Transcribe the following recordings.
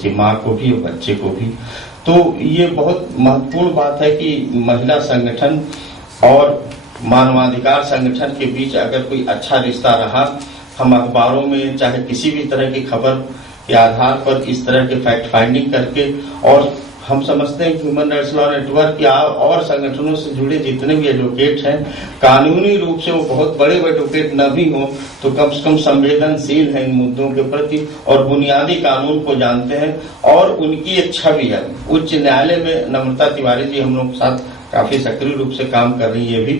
उसकी माँ को भी और बच्चे को भी। तो ये बहुत महत्वपूर्ण बात है कि महिला संगठन और मानवाधिकार संगठन के बीच अगर कोई अच्छा रिश्ता रहा, हम अखबारों में चाहे किसी भी तरह की खबर के आधार पर इस तरह के फैक्ट फाइंडिंग करके, और हम समझते हैं कि ह्यूमन राइट्स लॉ नेटवर्क या और संगठनों से जुड़े जितने भी एडवोकेट हैं, कानूनी रूप से वो बहुत बड़े एडवोकेट न भी हों तो कम से कम संवेदनशील हैं इन मुद्दों के प्रति और बुनियादी कानून को जानते हैं, और उनकी एक छवि है। उच्च न्यायालय में नम्रता तिवारी जी हम लोग के साथ काफी सक्रिय रूप से काम कर रही है भी।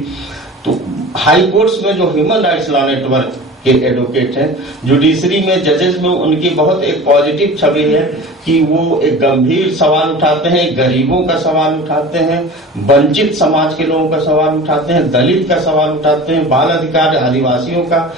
तो हाई कोर्ट्स में जो ह्यूमन राइट्स लॉ नेटवर्क के एडवोकेट हैं, जुडिशरी में जजेस में उनकी बहुत एक पॉजिटिव छवि है कि वो एक गंभीर सवाल उठाते हैं, गरीबों का सवाल उठाते हैं, वंचित समाज के लोगों का सवाल उठाते हैं, दलित का सवाल उठाते हैं, बाल अधिकार, आदिवासियों का,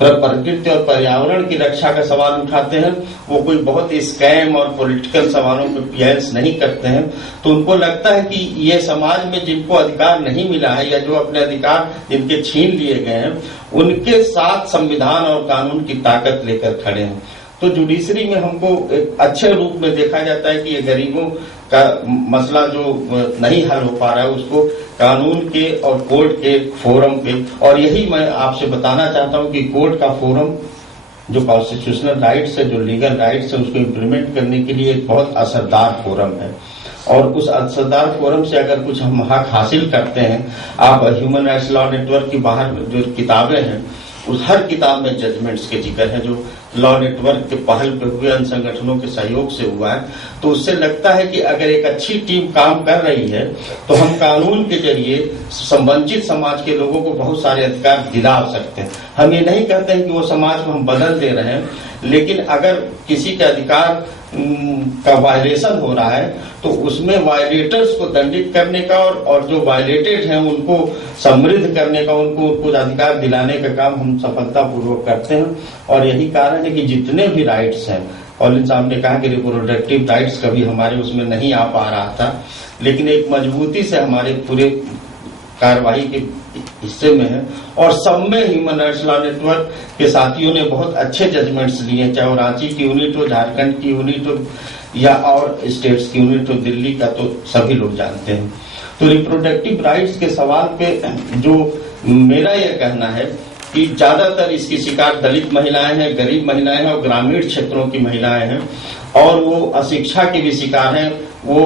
प्रकृति और पर्यावरण की रक्षा का सवाल उठाते हैं। वो कोई बहुत स्कैम और पॉलिटिकल सवालों पे पीएस नहीं करते हैं। तो उनको लगता है कि ये समाज में जिनको अधिकार नहीं मिला है या जो अपने अधिकार जिनके छीन लिए गए हैं, उनके साथ संविधान और कानून की ताकत लेकर खड़े हैं। तो जुडिशरी में हमको एक अच्छे रूप में देखा जाता है कि ये गरीबों का मसला जो नहीं हल हो पा रहा है उसको कानून के और कोर्ट के फोरम पे, और यही मैं आपसे बताना चाहता हूं कि कोर्ट का फोरम जो कॉन्स्टिट्यूशनल राइट्स है, जो लीगल राइट्स है, उसको इम्प्लीमेंट करने के लिए एक बहुत असरदार फोरम है। और उस असरदार फोरम से अगर कुछ हम हक हासिल करते हैं, आप ह्यूमन राइट्स लॉ नेटवर्क की बाहर जो किताबें हैं उस हर किताब में जजमेंट्स के जिक्र है जो लॉ नेटवर्क के पहल पे हुए अन्य संगठनों के सहयोग से हुआ है। तो उससे लगता है कि अगर एक अच्छी टीम काम कर रही है तो हम कानून के जरिए वंचित समाज के लोगों को बहुत सारे अधिकार दिला सकते हैं। हम ये नहीं कहते हैं कि वो समाज को हम बदल दे रहे हैं, लेकिन अगर किसी के अधिकार का वायलेशन हो रहा है तो उसमें वायलेटर्स को दंडित करने का और जो वायलेटेड हैं उनको समृद्ध करने का, उनको अधिकार दिलाने का काम हम सफलतापूर्वक करते हैं। और यही कारण है कि जितने भी राइट्स हैं, कॉलिन साहब ने कहा कि रिप्रोडक्टिव राइट्स कभी हमारे उसमें नहीं आ पा रहा था, लेकिन एक मजबूती से हमारे पूरे कार्यवाही के हिस्से में है, और सब में ह्यूमन राइट्स लॉ नेटवर्क के साथियों ने बहुत अच्छे जजमेंट्स लिए, चाहे वो रांची की यूनिट हो, झारखंड की यूनिट हो या और स्टेट्स की यूनिट हो, दिल्ली का, तो सभी लोग जानते हैं। तो रिप्रोडक्टिव राइट्स के सवाल पे जो मेरा यह कहना है कि ज्यादातर इसकी शिकार दलित महिलाएं हैं, गरीब महिलाएं हैं और ग्रामीण क्षेत्रों की महिलाएं हैं, और वो अशिक्षा की भी शिकार हैं, वो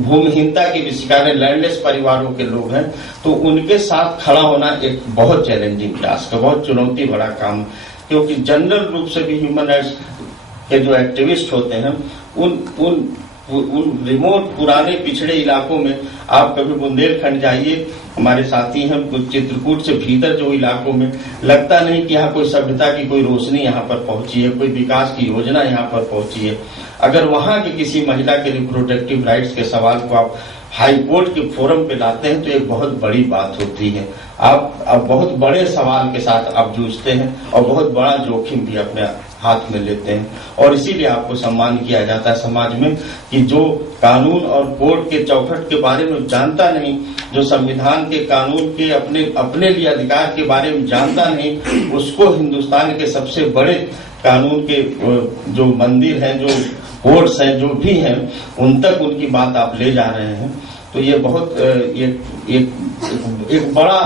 भूमिहीनता की भी शिकार है, लैंडलेस परिवारों के लोग हैं। तो उनके साथ खड़ा होना एक बहुत चैलेंजिंग टास्क है, बहुत चुनौती भरा काम, क्योंकि जनरल रूप से भी ह्यूमन राइट्स के जो एक्टिविस्ट होते हैं उन रिमोट पुराने पिछड़े इलाकों में, आप कभी बुंदेलखंड जाइए, हमारे साथी हैं, चित्रकूट से भीतर जो इलाकों में लगता नहीं कि यहाँ कोई सभ्यता की कोई रोशनी यहाँ पर पहुंची है, कोई विकास की योजना यहाँ पर पहुंची है। अगर वहां की किसी महिला के रिप्रोडक्टिव राइट्स के सवाल को आप हाई कोर्ट के फोरम पे लाते हैं तो एक बहुत बड़ी बात होती है। आप बहुत बड़े सवाल के साथ आप जूझते हैं और बहुत बड़ा जोखिम भी अपने हाथ में लेते हैं, और इसीलिए आपको सम्मान किया जाता है समाज में कि जो कानून और कोर्ट के चौखट के बारे में जानता नहीं, जो संविधान के कानून के अपने लिए अधिकार के बारे में जानता नहीं, उसको हिंदुस्तान के सबसे बड़े कानून के जो मंदिर हैं, जो कोर्ट्स हैं, जो भी हैं, उन तक उनकी बात आप ले जा रहे हैं। तो ये बहुत एक बड़ा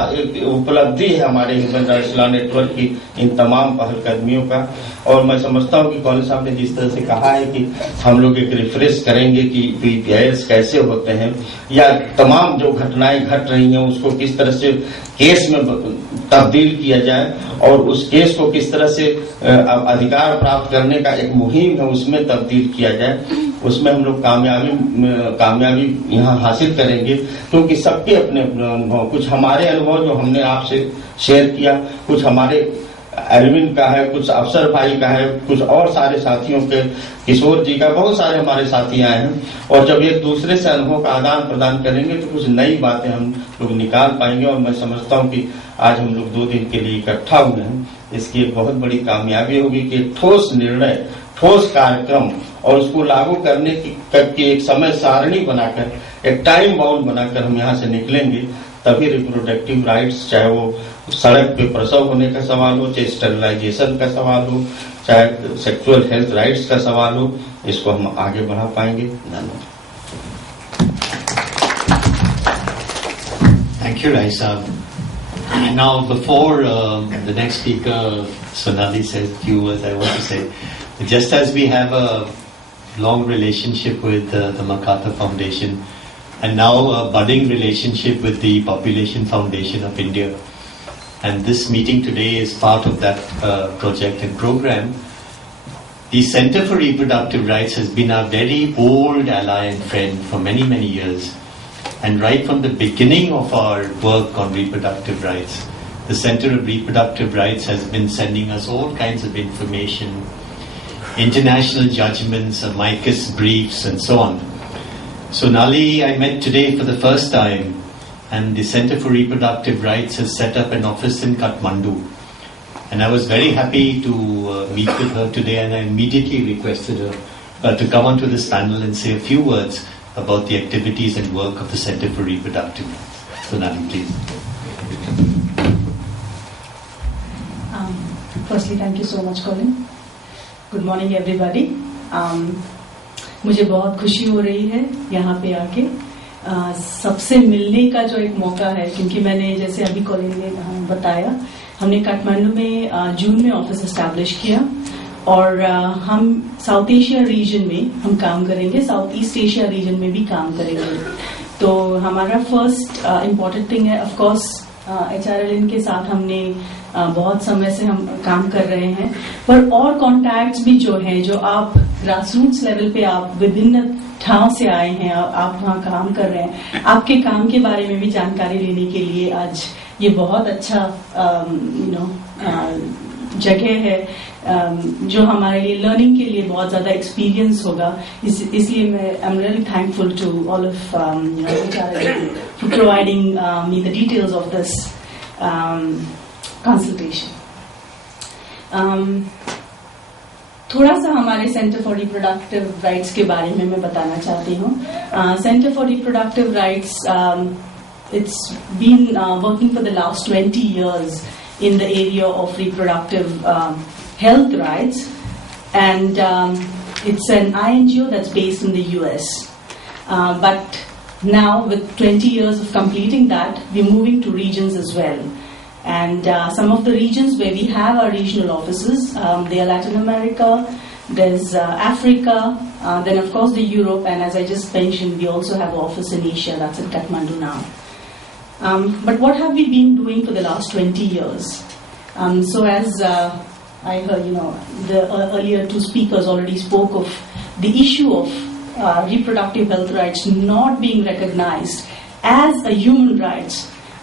उपलब्धि है हमारे ह्यूमन राइट्स लॉ नेटवर्क की इन तमाम पहलकदमियों का। और मैं समझता हूँ कि कॉलेज साहब ने जिस तरह से कहा है कि हम लोग एक रिफ्रेश करेंगे कि पीपीआईएल्स कैसे होते हैं, या तमाम जो घटनाएं घट रही हैं उसको किस तरह से केस में तब्दील किया जाए, और उस केस को किस तरह से अधिकार प्राप्त करने का एक मुहिम है उसमें तब्दील किया जाए, उसमें हम लोग कामयाबी यहाँ हासिल करेंगे। क्योंकि सबके अपने अनुभव, कुछ हमारे अनुभव जो हमने आपसे शेयर किया, कुछ हमारे अरविंद का है, कुछ अफसर भाई का है, कुछ और सारे साथियों के, किशोर जी का, बहुत सारे हमारे साथी आए हैं, और जब एक दूसरे से अनुभव का आदान प्रदान करेंगे तो कुछ नई बातें हम लोग निकाल पाएंगे। और मैं समझता हूँ कि आज हम लोग 2 दिन के लिए इकट्ठा हुए हैं, इसकी एक बहुत बड़ी कामयाबी होगी कि एक ठोस निर्णय, ठोस कार्यक्रम और उसको लागू करने की एक समय सारणी बनाकर, एक टाइम बाउंड बनाकर हम यहाँ से निकलेंगे, तभी रिप्रोडक्टिव राइट्स, चाहे वो सड़क पे प्रसव होने का सवाल हो, चाहे स्टरलाइजेशन का सवाल हो, चाहे सेक्सुअल हेल्थ राइट्स का सवाल हो, इसको हम आगे बढ़ा पाएंगे। धन्यवाद। Thank you, Raisa. And now, before the next speaker, Sonali, says a few words, I want to say, just as we have a long relationship with the MacArthur Foundation, and now a budding relationship with the Population Foundation of India, and this meeting today is part of that project and program. The Center for Reproductive Rights has been a very old ally and friend for many, many years. And right from the beginning of our work on reproductive rights, the Center of Reproductive Rights has been sending us all kinds of information, international judgments, amicus briefs, and so on. Sonali, I met today for the first time, and the Center for Reproductive Rights has set up an office in Kathmandu. And I was very happy to meet with her today, and I immediately requested her to come onto this panel and say a few words about the activities and work of the Center for Reproductive Rights. Sonali, please. Firstly, thank you so much, Colin. Good morning, everybody. मुझे बहुत खुशी हो रही है यहाँ पे आके सबसे मिलने का जो एक मौका है, क्योंकि मैंने जैसे अभी कॉलिन ने बताया, हमने काठमांडू में जून में ऑफिस एस्टैब्लिश किया और हम साउथ एशिया रीजन में हम काम करेंगे, साउथ ईस्ट एशिया रीजन में भी काम करेंगे। तो हमारा फर्स्ट इम्पोर्टेंट थिंग है, ऑफ कोर्स HRLN के साथ हमने बहुत समय से हम काम कर रहे हैं, पर और कॉन्टैक्ट्स भी जो हैं, जो आप ग्रासरूट्स लेवल पे आप विभिन्न ठाव से आए हैं, आप वहाँ काम कर रहे हैं, आपके काम के बारे में भी जानकारी लेने के लिए आज ये बहुत अच्छा जगह है, जो हमारे लिए लर्निंग के लिए बहुत ज्यादा एक्सपीरियंस होगा। इसलिए मैं I am really thankful to all of for providing me the details of this consultation. थोड़ा सा हमारे सेंटर फॉर रिप्रोडक्टिव राइट्स के बारे में मैं बताना चाहती हूँ। Centre for reproductive rights it's been working for the last 20 years in the area of reproductive health rights, and it's an INGO that's based in the US. But now, with 20 years of completing that, we're moving to regions as well. And some of the regions where we have our regional offices, they are Latin America, there's Africa, then of course the Europe, and as I just mentioned, we also have an office in Asia, that's in Kathmandu now. But what have we been doing for the last 20 years? So as I heard, the earlier two speakers already spoke of the issue of reproductive health rights not being recognized as a human rights.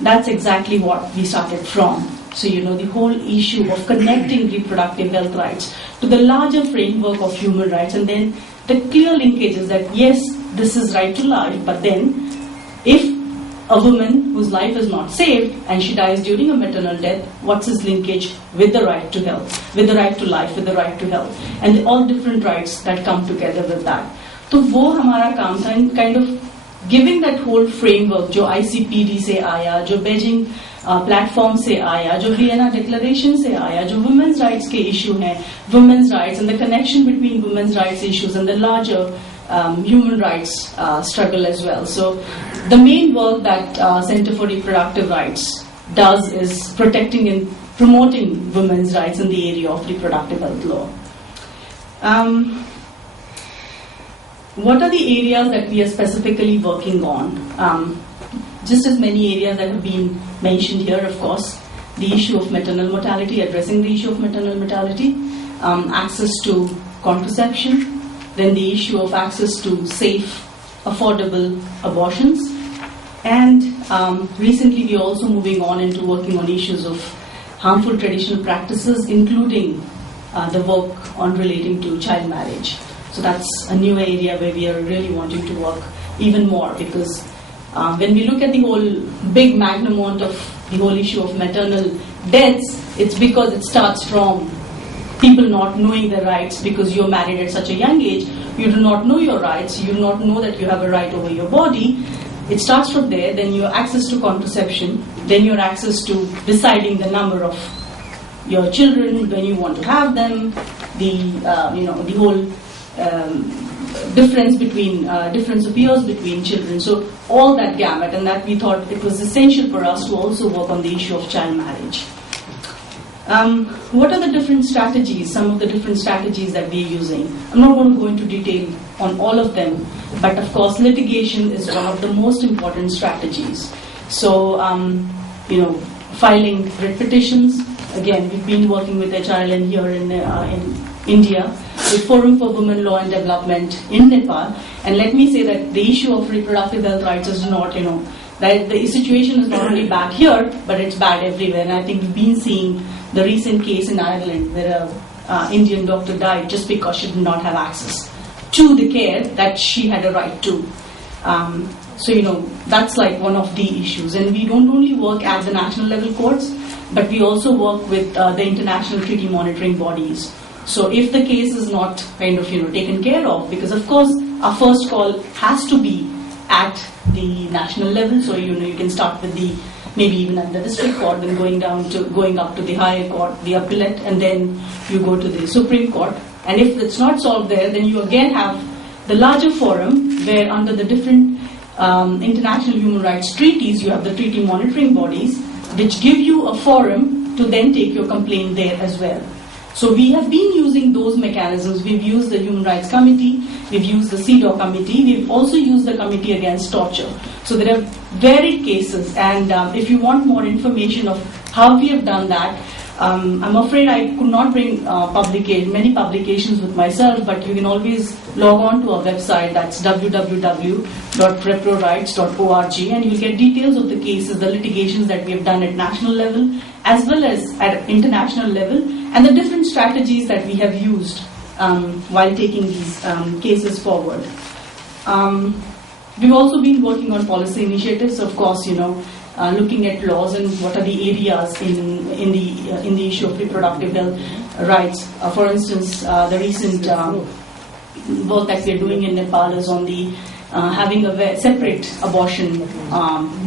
That's exactly what we started from. So, the whole issue of connecting reproductive health rights to the larger framework of human rights, and then the clear linkages that, yes, this is right to life, but then if a woman whose life is not saved and she dies during a maternal death, what's his linkage with the right to health, with the right to life, with the right to health, and all different rights that come together with that. तो वो हमारा काम था, kind of giving that whole framework जो ICPD से आया, जो Beijing platform से आया, जो वियना डिक्लेरेशन से आया, जो वुमेन्स राइट्स के इशू हैं, women's rights and the connection between women's rights issues and the larger human rights struggle as well. So the main work that Center for Reproductive Rights does is protecting and promoting women's rights in the area of reproductive health law. What are the areas that we are specifically working on? Just as many areas that have been mentioned here, of course, the issue of maternal mortality, addressing the issue of maternal mortality, access to contraception, then the issue of access to safe, affordable abortions, and recently we are also moving on into working on issues of harmful traditional practices, including the work on relating to child marriage. So that's a new area where we are really wanting to work even more, because when we look at the whole big magnum of the whole issue of maternal deaths, it's because it starts from people not knowing their rights, because you're married at such a young age, you do not know your rights, you do not know that you have a right over your body. It starts from there, then your access to contraception, then your access to deciding the number of, your children, when you want to have them, the whole difference of years between children. So all that gamut, and that we thought it was essential for us to also work on the issue of child marriage. What are the different strategies, some of the different strategies that we are using? I'm not going to go into detail on all of them, but of course litigation is one of the most important strategies. So, filing writ petitions. Again, we've been working with HRLN here in India, with Forum for Women Law and Development in Nepal. And let me say that the issue of reproductive health rights is not, that the situation is not only bad here, but it's bad everywhere. And I think we've been seeing the recent case in Ireland where an Indian doctor died just because she did not have access to the care that she had a right to. So, that's like one of the issues. And we don't only work at the national level courts, but we also work with the international treaty monitoring bodies. So if the case is not taken care of, because of course our first call has to be at the national level. So, you can start with maybe even at the district court, then going up to the higher court, the appellate, and then you go to the Supreme Court. And if it's not solved there, then you again have the larger forum where under the different international human rights treaties, you have the treaty monitoring bodies, which give you a forum to then take your complaint there as well. So we have been using those mechanisms. We've used the Human Rights Committee, we've used the CEDAW committee, we've also used the Committee Against Torture. So there are varied cases, and if you want more information of how we have done that, I'm afraid I could not bring many publications with myself, but you can always log on to our website, that's www.reprorights.org, and you'll get details of the cases, the litigations that we have done at national level, as well as at international level, and the different strategies that we have used while taking these cases forward. We've also been working on policy initiatives, of course, looking at laws and what are the areas in the issue of reproductive health rights. For instance, the recent work that we're doing in Nepal is on the having a separate abortion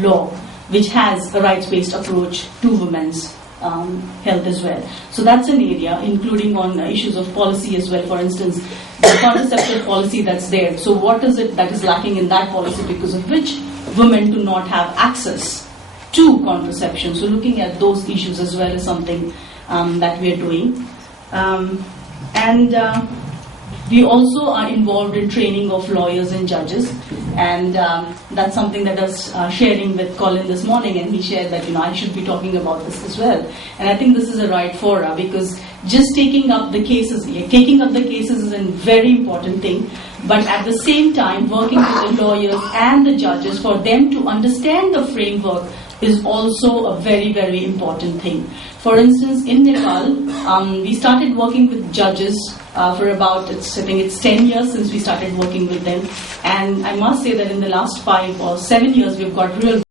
law, which has a rights-based approach to women's health as well. So that's an area, including on issues of policy as well. For instance, the contraceptive policy that's there. So what is it that is lacking in that policy because of which women do not have access to contraception? So looking at those issues as well is something that we are doing. We also are involved in training of lawyers and judges, and that's something that I was sharing with Colin this morning, and he shared that I should be talking about this as well. And I think this is a right fora, because just taking up the cases is a very important thing, but at the same time working with the lawyers and the judges for them to understand the framework is also a very, very important thing. For instance, in Nepal, we started working with judges for about, I think it's 10 years since we started working with them. And I must say that in the last 5 or 7 years, we've got real